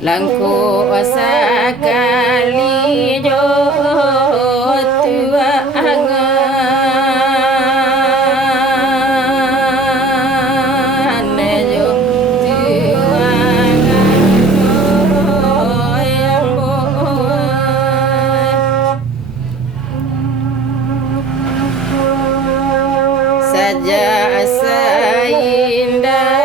Langko sakali jo tua angan jo tua angan yang saja indah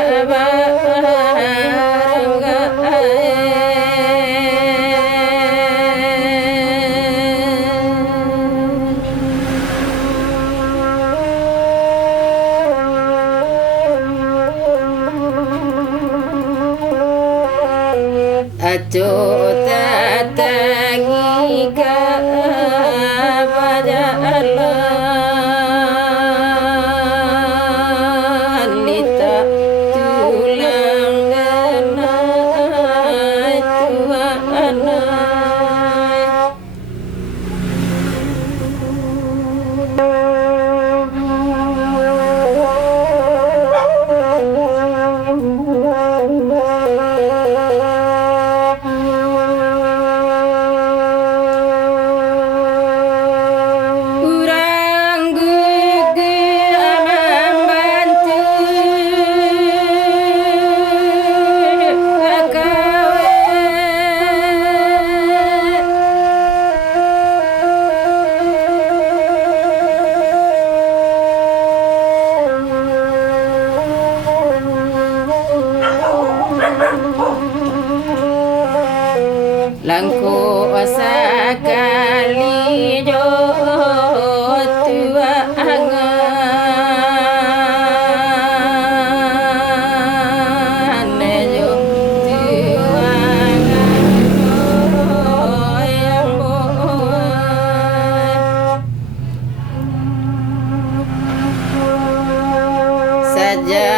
aco tatangi ka pada Allah lita tulang ganai tua anai langko sakali jo tua angan jo tua angan yang saja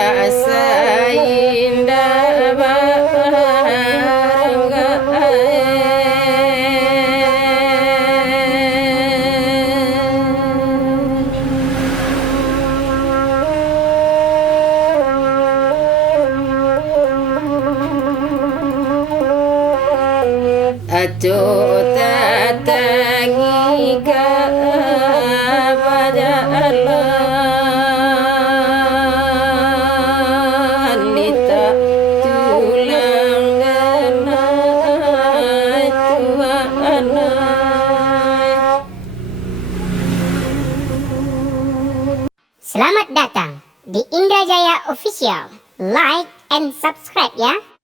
indah aco tatangi ka pada Allah lita tulang ganai tua anai. Selamat datang di Indrajaya Official. Like and subscribe ya.